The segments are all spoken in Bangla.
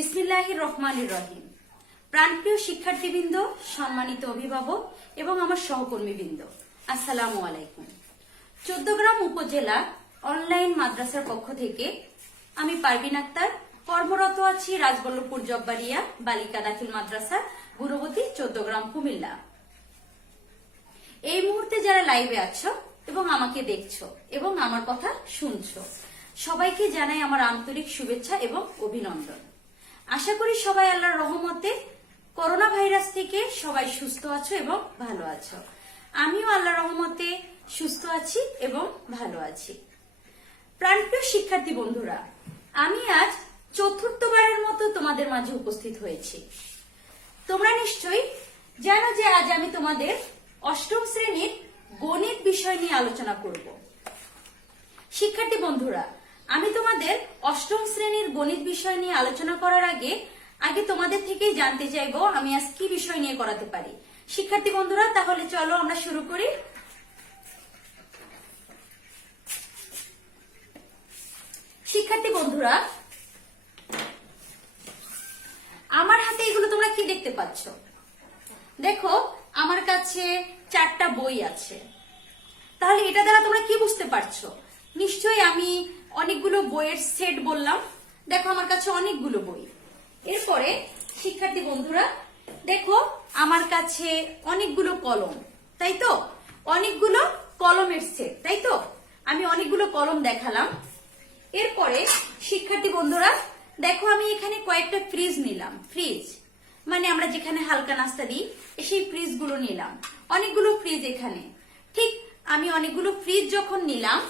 বিসমিল্লাহির রহমানির রহিম। প্রাণপ্রিয় শিক্ষার্থীবৃন্দ, সম্মানিত অভিভাবক এবং আমার সহকর্মীবৃন্দ, আসসালামু আলাইকুম। চৌদ্দগ্রাম উপজেলা অনলাইন মাদ্রাসার পক্ষ থেকে আমি পারভিন আক্তার কর্মরত আছি রাজবল্লভপুর জব্বারিয়া বালিকা দাখিল মাদ্রাসা, গুরুবতী, চৌদ্দগ্রাম, কুমিল্লা। এই মুহূর্তে যারা লাইভে আছো এবং আমাকে দেখছো এবং আমার কথা শুনছো, সবাইকে জানাই আমার আন্তরিক শুভেচ্ছা এবং অভিনন্দন। আশা করি সবাই আল্লাহর রহমতে করোনা ভাইরাস থেকে সবাই সুস্থ আছো এবং ভালো আছো। আমিও আল্লাহর রহমতে সুস্থ আছি এবং ভালো আছি। প্রাণপ্রিয় শিক্ষার্থী বন্ধুরা, আমি আজ চতুর্থবারের মতো তোমাদের মাঝে উপস্থিত হয়েছি। তোমরা নিশ্চয়ই জানো যে আজ আমি তোমাদের অষ্টম শ্রেণীর গণিত বিষয় নিয়ে আলোচনা করব। শিক্ষার্থী বন্ধুরা, আমি তোমাদের অষ্টম শ্রেণীর গণিত বিষয় নিয়ে আলোচনা করার আগে তোমাদের থেকেই জানতে চাইবো আমি আজ কি বিষয় নিয়ে করাতে পারি। শিক্ষার্থী বন্ধুরা, তাহলে চলো আমরা শুরু করি। শিক্ষার্থী বন্ধুরা, আমার হাতে এগুলো তোমরা কি দেখতে পাচ্ছ? দেখো, আমার কাছে 4টা বই আছে। তাহলে এটা দ্বারা তোমরা কি বুঝতে পারছো? নিশ্চয়ই আমি অনেকগুলো বইয়ের সেট বললাম। দেখো, আমার কাছে অনেকগুলো বই। এরপরে শিক্ষার্থী বন্ধুরা, দেখো আমার কাছে অনেকগুলো কলম, তাই তো? অনেকগুলো কলমের সেট, তাই তো? আমি অনেকগুলো কলম দেখালাম। এরপরে শিক্ষার্থী বন্ধুরা, দেখো আমি এখানে কয়েকটা ফ্রিজ নিলাম। ফ্রিজ মানে আমরা যেখানে হালকা নাস্তা দিই, সেই ফ্রিজ গুলো নিলাম। অনেকগুলো ফ্রিজ এখানে। ঠিক আমি অনেকগুলো ফ্রিজ যখন নিলাম,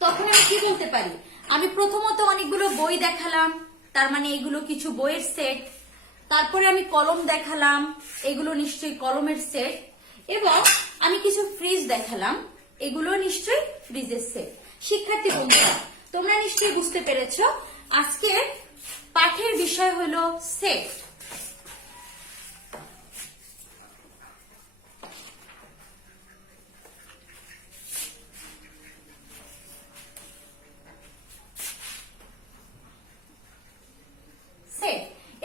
তখন আমি কি বলতে পারি? আমি প্রথমত অনেকগুলো বই দেখালাম, তার মানে এগুলো কিছু বইয়ের সেট। তারপরে আমি কলম দেখালাম, এগুলো নিশ্চয়ই কলমের সেট। এবং আমি কিছু ফ্রিজ দেখালাম, এগুলো নিশ্চয়ই ফ্রিজের সেট। শিক্ষার্থী বন্ধুরা, তোমরা নিশ্চয়ই বুঝতে পেরেছো আজকের পাঠের বিষয় হলো সেট।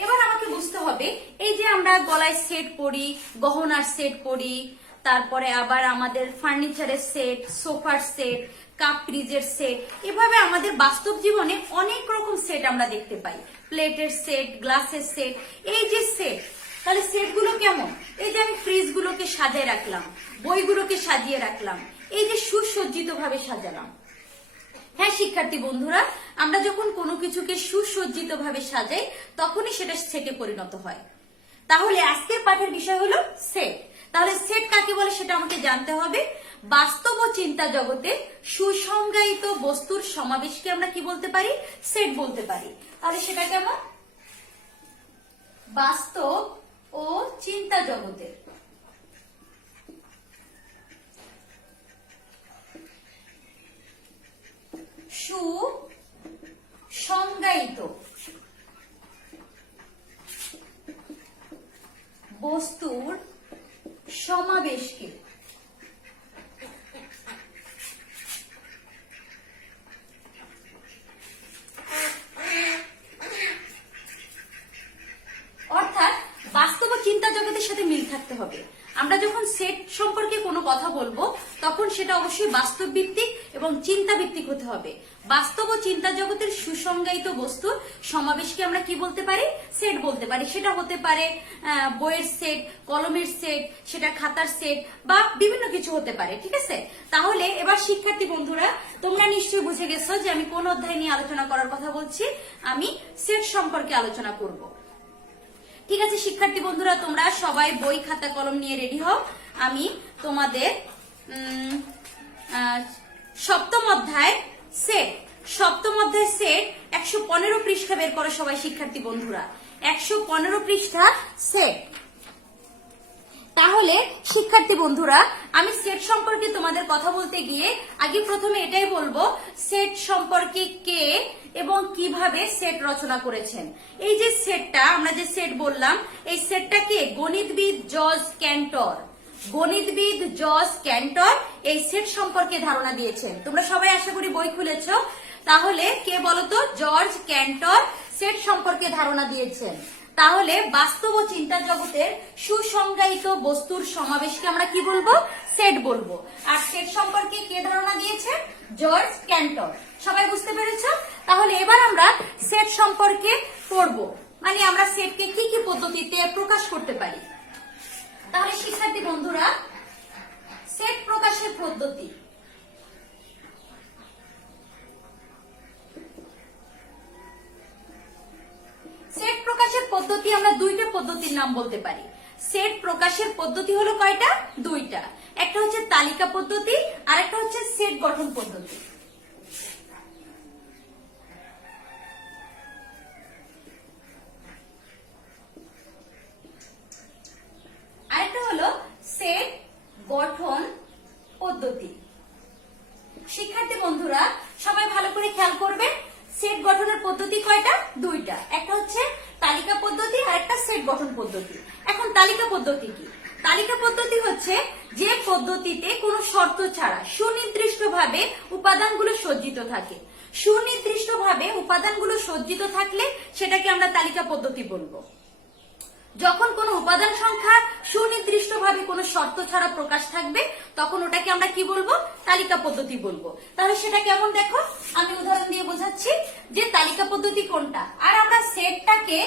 এবার আমাকে বুঝতে হবে, এই যে আমরা গলায় সেট পরি, গহনার সেট পরি, তারপরে আবার আমাদের ফার্নিচারের সেট, সোফার সেট, কাপ ফ্রিজের সেট, এভাবে আমাদের বাস্তব জীবনে অনেক রকম সেট আমরা দেখতে পাই। প্লেটের সেট, গ্লাসের সেট, এই যে সেট। তাহলে সেটগুলো কেমন? এই যে আমি ফ্রিজগুলোকে সাজিয়ে রাখলাম, বইগুলোকে সাজিয়ে রাখলাম, এই যে সুসজ্জিত ভাবে সাজালাম। হ্যাঁ শিক্ষার্থী বন্ধুরা, আমরা যখন কোনো কিছুকে সুসজ্জিত ভাবে সাজাই, তখনই সেটা সেটে পরিণত হয়। তাহলে আজকের পাঠের বিষয় হলো সেট। তাহলে সেট কাকে বলে সেটা আমাকে জানতে হবে। বাস্তব ও চিন্তা জগতে সুসংজ্ঞায়িত বস্তুর সমাবেশকে আমরা কি বলতে পারি? সেট বলতে পারি। তাহলে সেটা কেমন? বাস্তব ও চিন্তা জগতে সুসংজ্ঞায়িত বস্তুর সমাবেশকে অর্থাৎ বাস্তব ও চিন্তা জগতের সাথে মিল থাকতে হবে। আমরা যখন সেট সম্পর্কে কোনো কথা বলবো, তখন সেটা অবশ্যই বাস্তব ভিত্তিক এবং চিন্তা ভিত্তিক হতে হবে। বাস্তব ও চিন্তা জগতের সুসংজ্ঞায়িত বস্তুর সমাবেশকে আমরা কি বলতে পারি? সেট বলতে পারি। সেটা হতে পারে বইয়ের সেট, কলমের সেট, সেটা খাতার সেট বা বিভিন্ন কিছু হতে পারে। ঠিক আছে? তাহলে এবার শিক্ষার্থী বন্ধুরা, তোমরা নিশ্চয়ই বুঝে গেছো যে আমি কোন অধ্যায় নিয়ে আলোচনা করার কথা বলছি। আমি সেট সম্পর্কে আলোচনা করব। ঠিক আছে শিক্ষার্থী বন্ধুরা, তোমরা সবাই বই, খাতা, কলম নিয়ে রেডি হও। আমি তোমাদের সপ্তম অধ্যায় সেট 115 পৃষ্ঠা বের করো সবাই শিক্ষার্থী বন্ধুরা। 115 পৃষ্ঠা সেট। তাহলে শিক্ষার্থী বন্ধুরা, আমি সেট সম্পর্কে তোমাদের কথা বলতে গিয়ে আগে প্রথমে এটাই বলবো, সেট সম্পর্কে কে এবং কিভাবে সেট রচনা করেছেন। এই যে সেটটা, আমরা যে সেট বললাম, এই সেটটা কে? গণিতবিদ জর্জ ক্যান্টর। গণিতবিদ জর্জ ক্যান্টর এই সেট সম্পর্কে ধারণা দিয়েছেন। তোমরা সবাই আশা করি বই খুলেছো। তাহলে কে বলতো? জর্জ ক্যান্টর সেট সম্পর্কে ধারণা দিয়েছেন। তাহলে বাস্তব ও চিন্তা জগতের সুসংজ্ঞায়িত বস্তুর সমাবেশকে আমরা কি বলবো? সেট বলবো। আর সেট সম্পর্কে কে ধারণা দিয়েছেন? জর্জ ক্যান্টর। সবাই বুঝতে পেরেছো? তাহলে এবার আমরা সেট সম্পর্কে পড়বো, মানে আমরা সেটকে কি কি পদ্ধতিতে প্রকাশ করতে পারি। তাহলে শিক্ষার্থী বন্ধুরা, সেট প্রকাশের পদ্ধতি। সেট প্রকাশের পদ্ধতি আমরা দুইটা পদ্ধতির নাম বলতে পারি। সেট প্রকাশের পদ্ধতি হলো কয়টা? দুইটা। একটা হচ্ছে তালিকা পদ্ধতি আর একটা হচ্ছে সেট গঠন পদ্ধতি। আরেকটা হলো সেট গঠন পদ্ধতি। শিক্ষার্থী বন্ধুরা সবাই ভালো করে খেয়াল করবে, সেট গঠনের পদ্ধতি কয়টা? দুইটা। একটা হচ্ছে তালিকা পদ্ধতি আর একটা সেট গঠন পদ্ধতি। এখন তালিকা পদ্ধতি কি? তালিকা পদ্ধতি হচ্ছে যে পদ্ধতিতে কোনো শর্ত ছাড়া সুনির্দিষ্টভাবে উপাদানগুলো সজ্জিত থাকে। সুনির্দিষ্টভাবে উপাদানগুলো সজ্জিত থাকলে সেটাকে আমরা তালিকা পদ্ধতি বলবো। যখন কোনো উপাদান সংখ্যা সুনির্দিষ্টভাবে কোনো শর্ত ছাড়া প্রকাশ থাকবে তখন ওটাকে আমরা কি বলবো? তালিকা পদ্ধতি বলবো। তাহলে সেটা কেমন দেখো, আমি উদাহরণ দিয়ে বোঝাচ্ছি যে তালিকা পদ্ধতি কোনটা। আর আমরা সেটটাকে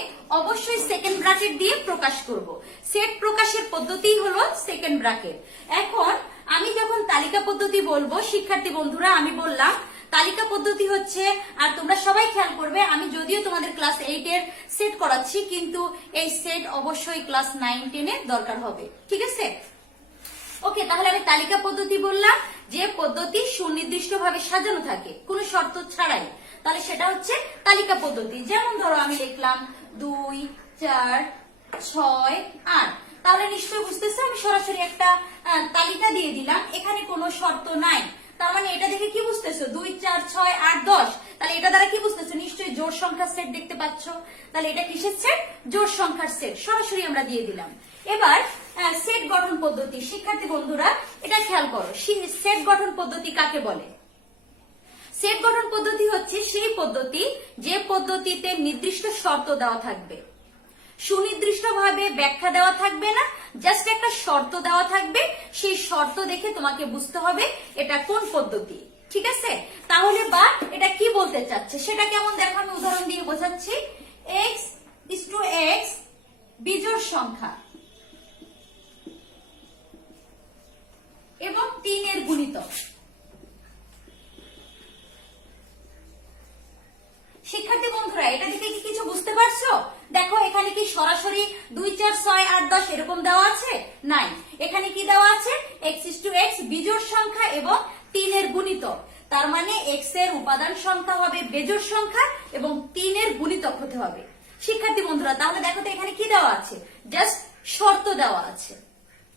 অবশ্যই সেকেন্ড ব্র্যাকেট দিয়ে প্রকাশ করব। সেট প্রকাশের পদ্ধতি হলো সেকেন্ড ব্র্যাকেট। এখন আমি যখন তালিকা পদ্ধতি বলবো, শিক্ষার্থী বন্ধুরা আমি বললাম তালিকা পদ্ধতি হচ্ছে, আর তোমরা সবাই খেয়াল করবে আমি যদিও তোমাদের ক্লাস 8 এর সেট করাচ্ছি কিন্তু এই সেট অবশ্যই ক্লাস 9 10 এর দরকার হবে, ঠিক আছে? ওকে, তাহলে আমি তালিকা পদ্ধতি বললাম যে পদ্ধতি সুনির্দিষ্টভাবে সাজানো থাকে কোনো শর্ত ছাড়াই, তাহলে সেটা হচ্ছে তালিকা পদ্ধতি। যেমন ধরো আমি লিখলাম 2 4 6 8, তাহলে নিশ্চয়ই বুঝতেছো আমি সরাসরি একটা তালিকা দিয়ে দিলাম, এখানে কোনো শর্ত নাই। তার মানে এটা দেখে কি বুঝতেছো? 2 4 6 8 10, তাহলে এটা দ্বারা কি বুঝতেছো? নিশ্চয়ই জোড় সংখ্যার সেট দেখতে পাচ্ছ। তাহলে এটা কিসের সেট? জোড় সংখ্যার সেট। সরাসরি আমরা দিয়ে দিলাম। এবার সেট গঠন পদ্ধতি। শিক্ষার্থী বন্ধুরা এটা খেয়াল করো, সেট গঠন পদ্ধতি কাকে বলে? সেট গঠন পদ্ধতি হচ্ছে সেই পদ্ধতি যে পদ্ধতিতে নির্দিষ্ট শর্ত দেওয়া থাকবে, সুনির্দিষ্টভাবে ব্যাখ্যা দেওয়া থাকবে না, জাস্ট একটা শর্ত দেওয়া থাকবে। সেই শর্ত দেখে তোমাকে বুঝতে হবে এটা কোন পদ্ধতি, ঠিক আছে? তাহলে বা এটা কি বলতে চাচ্ছে সেটা কেমন দেখো, আমি উদাহরণ দিয়ে বোঝাচ্ছি। x is to x বিজোড় সংখ্যা এবং 3 এর গুণিতক। শিক্ষার্থী বন্ধুরা এটা দেখে কি কিছু বুঝতে পারছো? দেখো এখানে কি সরাসরি 2 4 6 8 10 এরকম দেওয়া আছে? নাই, এখানে কি দেওয়া আছে? x is to x বিজোড় সংখ্যা এবং 3 এর গুণিতক। তার মানে x এর উপাদান সংখ্যা হবে বেজোড় সংখ্যা এবং 3 এর গুণিতক হতে হবে। শিক্ষার্থী বন্ধুরা তাহলে দেখো তো এখানে কি দেওয়া আছে? জাস্ট শর্ত দেওয়া আছে।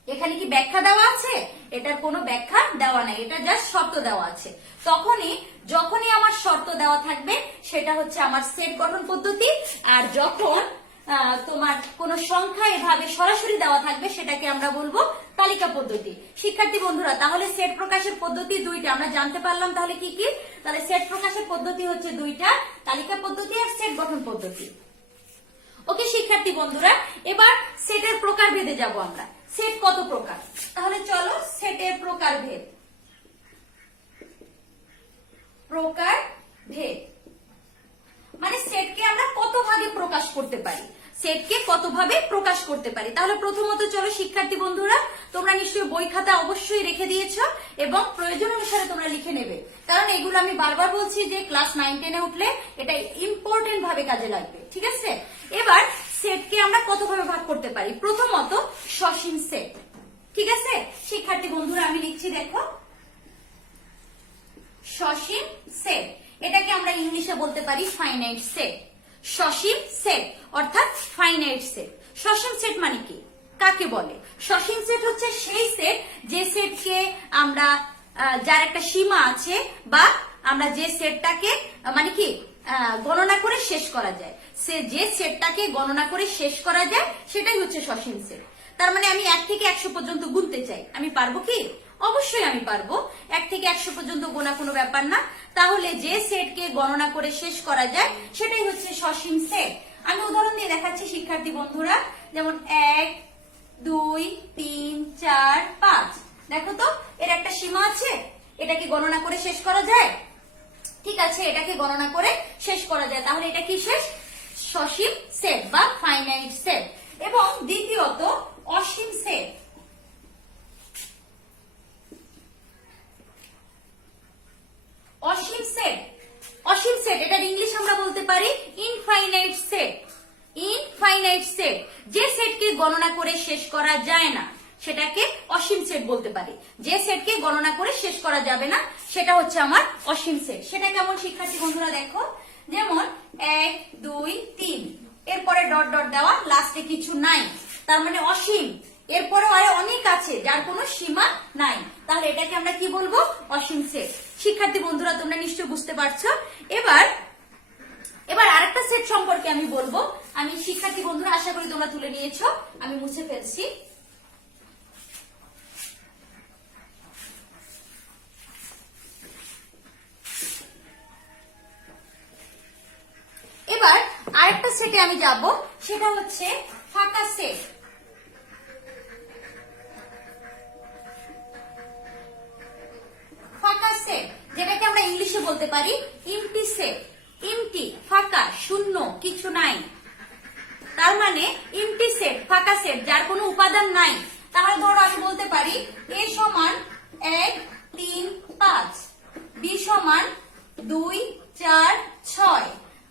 এখানে কি ব্যাখ্যা দেওয়া আছে? এটার কোনো ব্যাখ্যা দেওয়া নাই, এটা জাস্ট শর্ত দেওয়া আছে। যখনই আমার শর্ত দেওয়া থাকবে সেটা হচ্ছে আমার সেট গঠন পদ্ধতি। আর যখন তোমার কোন সংখ্যা এভাবে সরাসরি দেওয়া থাকবে সেটাকে আমরা বলবো তালিকা পদ্ধতি। শিক্ষার্থী বন্ধুরা তাহলে সেট প্রকাশের পদ্ধতি দুইটা আমরা জানতে পারলাম। তাহলে কি কি? তাহলে সেট প্রকাশের পদ্ধতি হচ্ছে দুইটা, তালিকা পদ্ধতি আর সেট গঠন পদ্ধতি। ওকে শিক্ষার্থী বন্ধুরা, এবার সেটের প্রকারভেদে যাব আমরা। সেট কত প্রকার? তাহলে চলো সেটের প্রকারভেদ। প্রকারভেদ মানে সেটকে আমরা কত ভাগে প্রকাশ করতে পারি, সেটকে কত ভাবে প্রকাশ করতে পারি। তাহলে প্রথমত চলো শিক্ষার্থী বন্ধুরা তোমরা নিশ্চয়ই বই খাতা অবশ্যই রেখে দিয়েছো এবং প্রয়োজন অনুসারে তোমরা লিখে নেবে, কারণ এগুলো আমি বারবার বলছি যে ক্লাস 9 10 এ উঠলে এটা ইম্পর্টেন্ট ভাবে কাজে লাগবে, ঠিক আছে? এবার সেটকে আমরা কত ভাবে ভাগ করতে পারি। প্রথমত সসীম সেট, ঠিক আছে? শিক্ষার্থী বন্ধুরা আমি লিখছি দেখো সসীম সেট, এটাকে আমরা ইংলিশে বলতে পারি ফাইনাইট সেট। সসীম সেট অর্থাৎ ফাইনাইট সেট। সসীম সেট মানে কি, কাকে বলে? সসীম সেট হচ্ছে সেই সেট যে সেটকে আমরা যার একটা সীমা আছে বা আমরা যে সেটটাকে মানে কি গণনা করে শেষ করা যায়, যে সেটটাকে গণনা করে শেষ করা যায় সেটাই হচ্ছে সসীম সেট। তার মানে আমি 1 থেকে 100 পর্যন্ত গুনতে চাই, আমি পারবো কি? অবশ্যই আমি পারবো। 1 থেকে 100 পর্যন্ত গোনা কোনো ব্যাপার না। তাহলে যে সেটকে গণনা করে শেষ করা যায় সেটাই হচ্ছে সসীম সেট। আমি উদাহরণ দিয়ে দেখাচ্ছি শিক্ষার্থী বন্ধুরা, যেমন 1 2 3 4 5। দেখো তো এর একটা সীমা আছে, এটাকে গণনা করে শেষ করা যায়? ঠিক আছে, এটাকে গণনা করে শেষ করা যায়। তাহলে এটা কি শেষ? সসীম সেট বা ফাইনাইট সেট। এবং দ্বিতীয়ত অসীম সেট। অসীম সেট, অসীম সেট এটার ইংলিশ আমরা বলতে পারি ইনফাইনাইট সেট। ইনফাইনাইট সেট, যে সেটকে গণনা করে শেষ করা যায় না সেটাকে অসীম সেট বলতে পারি। যে সেটকে গণনা করে শেষ করা যাবে না সেটা হচ্ছে আমার অসীম সেট। সেটা কেমন শিক্ষার্থী বন্ধুরা দেখো, যেমন 1 2 3, এরপরে ডট ডট দেওয়া, লাস্টে কিছু নাই, তার মানে অসীম। এরপরে আরো অনেক আছে যার কোনো সীমা নাই, তাহলে এটাকে আমরা কি বলবো? অসীম সেট। শিক্ষার্থী বন্ধুরা তোমরা নিশ্চয় বুঝতে পারছো। এবার আরেকটা সেট সম্পর্কে আমি বলবো। আমি শিক্ষার্থী বন্ধুরা আশা করি তোমরা তুলে নিয়েছো, আমি মুছে ফেলছি। এবার আরেকটা সেটে আমি যাব, সেটা হচ্ছে ফাঁকা সেট। ফাঁকা সেট যেটাকে আমরা ইংলিশে বলতে পারি এমটি সেট। এমটি ফাঁকা, শূন্য, কিছু নাই, তার মানে এমটি সেট, ফাঁকা সেট যার কোনো উপাদান নাই। তাহলে ধরো আমি বলতে পারি a সমান 1 3 5, b সমান 2 4 6।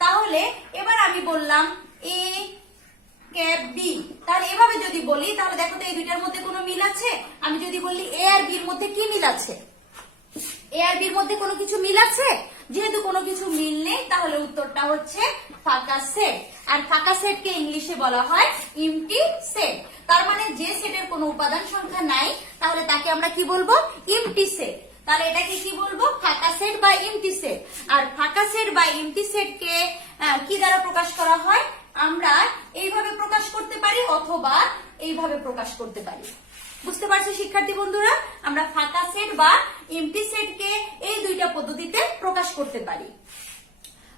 তাহলে এবার আমি বললাম a ক্যাপ b, তাহলে এভাবে যদি বলি তাহলে দেখো তো এই দুইটার মধ্যে কোনো মিল আছে? আমি যদি বলি a আর b এর মধ্যে কি মিল আছে? এ আর বির মধ্যে কোনো কিছু মিল আছে? যেহেতু কোনো কিছু মিল নেই তাহলে উত্তরটা হচ্ছে ফাঁকা সেট। আর ফাঁকা সেটকে ইংলিশে বলা হয় এমটি সেট। তার মানে যে সেটের কোনো উপাদান সংখ্যা নাই তাহলে তাকে আমরা কি বলবো? MT set. তাহলে এটাকে কি বলবো? ফাঁকা সেট বা এমটি সেট। আর ফাঁকা সেট বা এমটি সেটকে কি দ্বারা প্রকাশ করা হয়? আমরা এইভাবে প্রকাশ করতে পারি অথবা এইভাবে প্রকাশ করতে পারি। বুঝতে পারছো শিক্ষার্থী বন্ধুরা? আমরা ফাঁকা সেট বা এমটি সেটকে এই দুইটা পদ্ধতিতে প্রকাশ করতে পারি।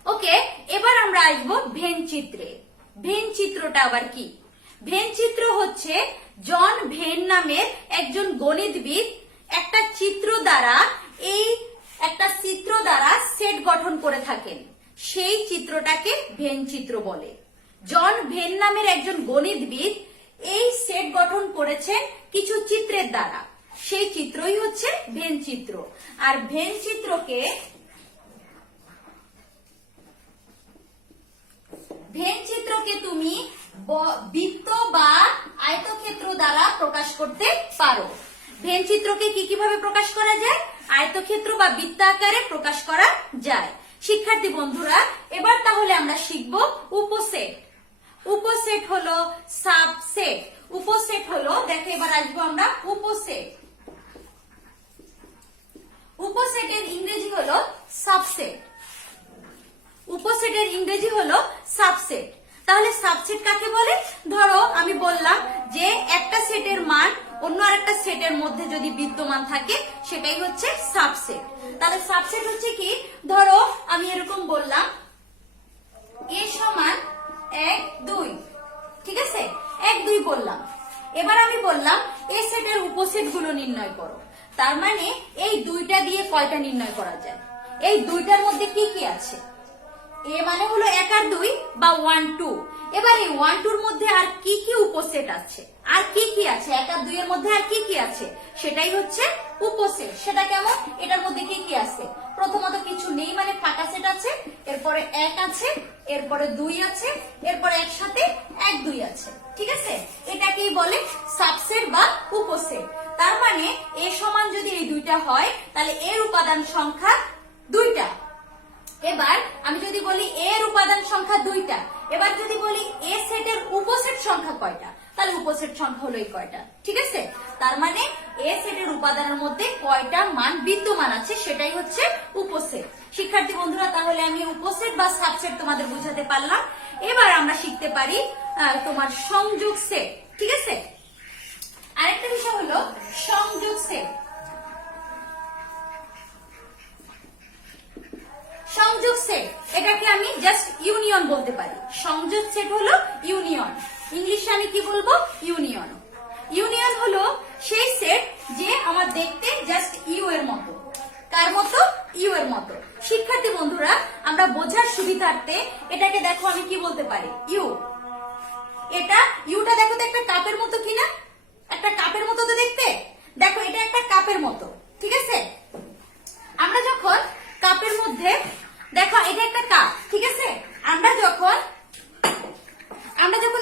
ওকে, এবার আমরা আসবো ভেন চিত্রে। ভেন চিত্রটা আবার কি? ভেন চিত্র হচ্ছে জন ভেন নামের একজন গণিতবিদ একটা চিত্র দ্বারা সেট গঠন করে থাকেন, সেই চিত্রটাকে ভেন চিত্র বলে। জন ভেন নামের একজন গণিতবিদ এই সেট গঠন করেছেন কিছু চিত্রের দ্বারা, সেই চিত্রই হচ্ছে ভেন চিত্র। আর ভেন চিত্রকে তুমি বৃত্ত বা আয়তক্ষেত্র দ্বারা প্রকাশ করতে পারো। ভেন চিত্রকে কিভাবে প্রকাশ করা যায়? আয়তক্ষেত্র বা বৃত্ত আকারে প্রকাশ করা যায়। শিক্ষার্থী বন্ধুরা এবার তাহলে আমরা শিখব উপসেট। উপসেট হলো সাবসেট। উপসেট হলো, দেখো এবার আসবো আমরা উপসেট। উপসেটের ইংরেজি হলো সাবসেট। উপসেটের ইংরেজি হলো সাবসেট। তাহলে সাবসেট কাকে বলে? ধরো আমি বললাম যে একটা সেটের মান অন্য আরেকটা সেটের মধ্যে যদি বিদ্যমান থাকে সেটাই হচ্ছে সাবসেট। তাহলে সাবসেট হচ্ছে কি? ধরো আমি এরকম বললাম a সমান 1 2, ঠিক আছে? 1 2 বললাম। এবার আমি বললাম এই সেটের উপসেট গুলো নির্ণয় করো। তার মানে এই দুইটা দিয়ে কয়টা নির্ণয় করা যায়? এই দুইটার মধ্যে কি কি আছে? এ মানে হলো 1 আর 2 বা 1 2। এবার এই 1 2 এর মধ্যে আর কি কি উপসেট আছে? আর কি কি আছে 1 আর 2 এর মধ্যে? আর কি কি আছে? সেটাই হচ্ছে উপসেট। সেটা কেমন? এটার মধ্যে কি কি আছে? প্রথমত কিছু নেই মানে ফাঁকা সেট আছে, এরপরে 1 আছে, এরপরে 2 আছে, এরপরে একসাথে 1 2 আছে, ঠিক আছে? এটাকেই বলে সাবসেট বা উপসেট। তার মানে এ সমান যদি এই দুইটা হয় তাহলে এর উপাদান সংখ্যা 2টা। এবার আমি যদি বলি এর উপাদান সংখ্যা 2টা, এবার যদি বলি এ সেটের উপসেট সংখ্যা কয়টা, তাহলে উপসেট সংখ্যা হলো এই কয়টা, ঠিক আছে? তার মানে এ সেটের উপাদানের মধ্যে কয়টা মান বিদ্যমান আছে সেটাই হচ্ছে উপসেট। শিক্ষার্থী বন্ধুরা তাহলে আমি উপসেট বা সাবসেট তোমাদের বুঝাতে পারলাম। এবার আমরা শিখতে পারি তোমার সংযোগ সেট, ঠিক আছে? আরেকটা বিষয় হলো সংযোগ সেট। সেট, এটাকে আমি জাস্ট ইউনিয়ন বলতে পারি। সংযোগ সেট হলো ইউনিয়ন, ইংলিশে আমি কি বলবো? ইউনিয়ন। ইউনিয়ন হলো সেই সেট যে আমার দেখতে জাস্ট ইউ এর মতো। কার মতো? ইউ এর মতো। শিক্ষার্থী বন্ধুরা, আমরা বোঝার সুবিধার্থে এটাকে দেখো আমি কি বলতে পারি? ইউ। এটা ইউটা দেখো তো একটা কাপের মতো কিনা? একটা কাপের মতো তো দেখতে। দেখো এটা একটা কাপের মতো, ঠিক আছে? আমরা যখন কাপের মধ্যে, দেখো এটা একটা কাপ, ঠিক আছে? আমরা যখন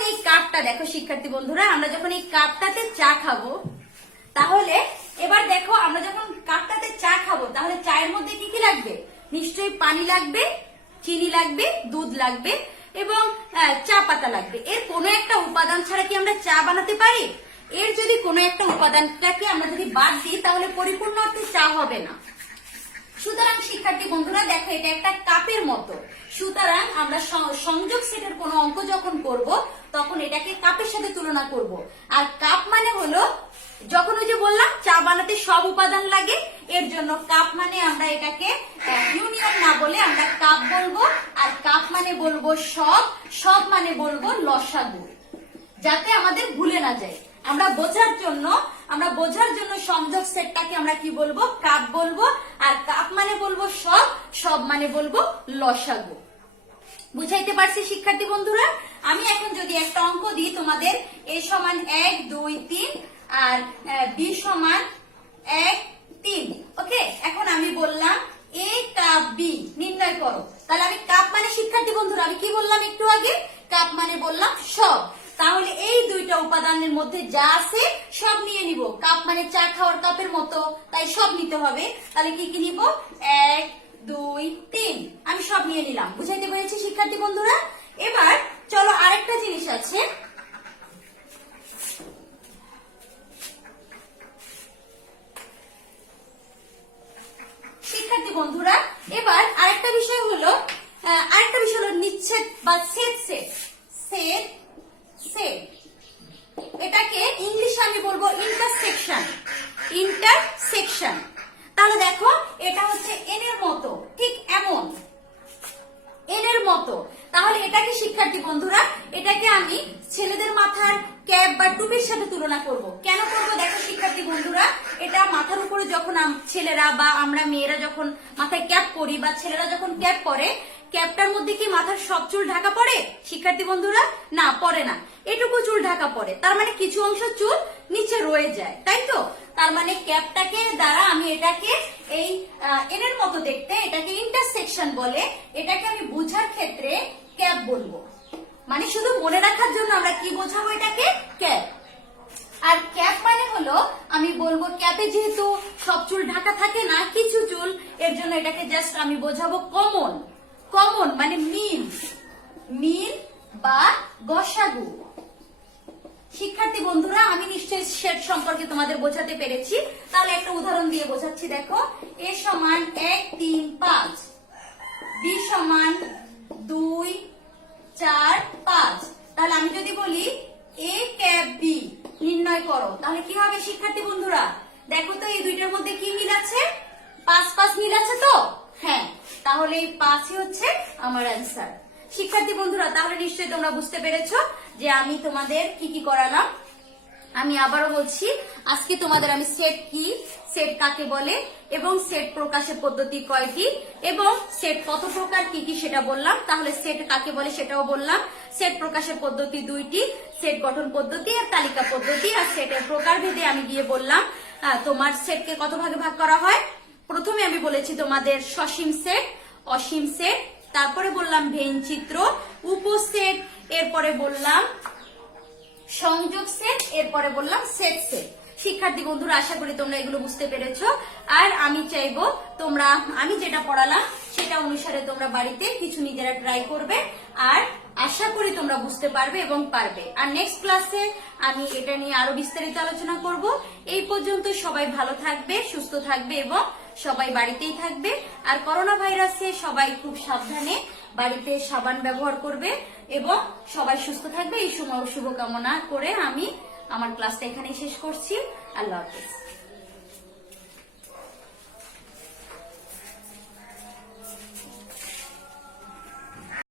এই কাপটা, দেখো শিক্ষার্থী বন্ধুরা, আমরা যখন এই কাপটাতে চা খাবো, তাহলে এবার দেখো আমরা যখন কাপটাতে চা খাবো, তাহলে চায়ের মধ্যে কি কি লাগবে? নিশ্চয়ই পানি লাগবে, চিনি লাগবে, দুধ লাগবে এবং চা পাতা লাগবে। এর কোনো একটা উপাদান ছাড়া কি আমরা চা বানাতে পারি? এর যদি কোনো একটা উপাদানটাকে আমরা যদি বাদ দিই, তাহলে পরিপূর্ণ অর্থে চা হবে না। সুতরাং শিক্ষার্থী বন্ধুরা, দেখো এটা একটা কাপের মতো। সুতরাং আমরা সংযোগ সেটের কোনো অঙ্ক যখন করব, তখন এটাকে কাপের সাথে তুলনা করব। আর কাপ মানে হলো, যখন ওই যে বললাম চা বানাতে সব উপাদান লাগে, এর জন্য কাপ মানে আমরা এটাকে ইউনিয়ন না বলে আমরা কাপ বলবো। আর কাপ মানে বলবো সব, সব মানে বলবো লসাগু, যাতে আমাদের ভুলে না যায়। আমরা বোঝার জন্য সংযোগ সেটটাকে আমরা কি বলবো? কাপ বলবো। আর কাপ মানে বলবো সব, সব মানে বলবো লসাগু। বুঝাইতে পারছি শিক্ষার্থী বন্ধুরা? আমি এখন যদি একটা অঙ্ক দিই তোমাদের, a সমান 1 2 3 আর b সমান 1 3, ওকে? এখন আমি বললাম a কাপ b নির্ণয় করো। তাহলে আমি কাপ মানে, শিক্ষার্থী বন্ধুরা, আমি কি বললাম একটু আগে? কাপ মানে বললাম সব। তাহলে এই দুইটা উপাদানের মধ্যে যা আছে সব নিয়ে নিব। কাপ মানে চা খাওয়ার কাপের মতো, তাই সব নিতে হবে। তাহলে কি কি নিব? 1 2 3, আমি সব নিয়ে নিলাম। বুঝাইতে পেরেছি শিক্ষার্থী বন্ধুরা? এবার চলো আরেকটা জিনিস আছে। শিক্ষার্থী বন্ধুরা, এবার আরেকটা বিষয় হলো নিচ্ছেদ বা সেট সেট সেট সেট এটাকে ইংলিশে আমি বলবো ইন্টারসেকশন। ইন্টারসেকশন। তাহলে দেখো এটা হচ্ছে এন এর মতো, ঠিক এমন এন এর মতো। তাহলে এটাকে শিক্ষার্থী বন্ধুরা, এটাকে আমি ছেলেদের মাথার ক্যাপ বা টুপির সাথে তুলনা করব। কেন করব? দেখো শিক্ষার্থী বন্ধুরা, এটা মাথার উপরে যখন ছেলেরা বা আমরা মেয়েরা যখন মাথায় ক্যাপ পরি বা ছেলেরা যখন ক্যাপ পরে, ক্যাপটার মধ্যে কি মাথার সব চুল ঢাকা পড়ে শিক্ষার্থী বন্ধুরা? না, পড়ে না। এটুকু চুল ঢাকা পড়ে, তার মানে কিছু অংশ চুল নিচে রয়ে যায়, তাই তো? তার মানে ক্যাপটাকে দ্বারা আমি এটাকে এই এন এর মতো দেখতে, এটাকে ইন্টারসেকশন বলে। এটাকে আমি বোঝার ক্ষেত্রে ক্যাপ বলবো। মানে শুধু মনে রাখার জন্য আমরা কি বোঝাবো? এটাকে ক্যাপ। আর ক্যাপ মানে হলো, আমি বলবো ক্যাপে যেহেতু সব চুল ঢাকা থাকে না, কিছু চুল, এর জন্য এটাকে জাস্ট আমি বোঝাবো কমন। কমন মানে মিল, মিল বা গসাগু। শিক্ষার্থী বন্ধুরা, আমি নিশ্চয়ই সেট সম্পর্কে তোমাদের বোঝাতে পেরেছি। তাহলে একটা উদাহরণ দিয়ে বোঝাচ্ছি। দেখো a সমান 1 3 5, b সমান 2 4 5। তাহলে আমি যদি বলি a ক্যাপ b নির্ণয় করো, তাহলে কি হবে শিক্ষার্থী বন্ধুরা? দেখো তো এই দুইটার মধ্যে কি মিল আছে? 5 5 মিল আছে তো? হ্যাঁ, তাহলে এই 5ই হচ্ছে আমার অ্যান্সার। শিক্ষার্থী বন্ধুরা, তাহলে নিশ্চয়ই তোমরা বুঝতে পেরেছো যে আমি তোমাদের কি কি করালাম। আমি আবারও বলছি, আজকে তোমাদের আমি সেট কি, সেট কাকে বলে এবং সেট প্রকাশের পদ্ধতি কয়টি এবং সেট কত প্রকার কি কি সেটা বললাম। তাহলে সেট কাকে বলে সেটাও বললাম। সেট প্রকাশের পদ্ধতি দুইটি, সেট গঠন পদ্ধতি আর তালিকা পদ্ধতি। আর সেটের প্রকারভেদে আমি গিয়ে বললাম তোমার সেটকে কত ভাগে ভাগ করা হয়। প্রথমে আমি বলেছি তোমাদের সসীম সেট, অসীম সেট, তারপরে বললাম ভেন চিত্র, উপসেট, এরপরে বললাম সংযোগ সেট, এরপরে বললাম সেট সেট। শিক্ষার্থী বন্ধুরা, আশা করি তোমরা এগুলো বুঝতে পেরেছো। আর আমি চাইবো তোমরা আমি যেটা পড়ালাম সেটা অনুসারে তোমরা বাড়িতে কিছু নিজেরা ট্রাই করবে, আর আশা করি তোমরা বুঝতে পারবে এবং পারবে। আর নেক্সট ক্লাসে আমি এটা নিয়ে আরো বিস্তারিত আলোচনা করব। এই পর্যন্ত সবাই ভালো থাকবে, সুস্থ থাকবে এবং সবাই বাড়িতেই থাকবে। আর করোনা ভাইরাসে সবাই খুব সাবধানে বাড়িতে সাবান ব্যবহার করবে এবং সবাই সুস্থ থাকবে, এই সময় শুভকামনা করে আমি আমার ক্লাসটা এখানেই শেষ করছি। আল্লাহ হাফেজ।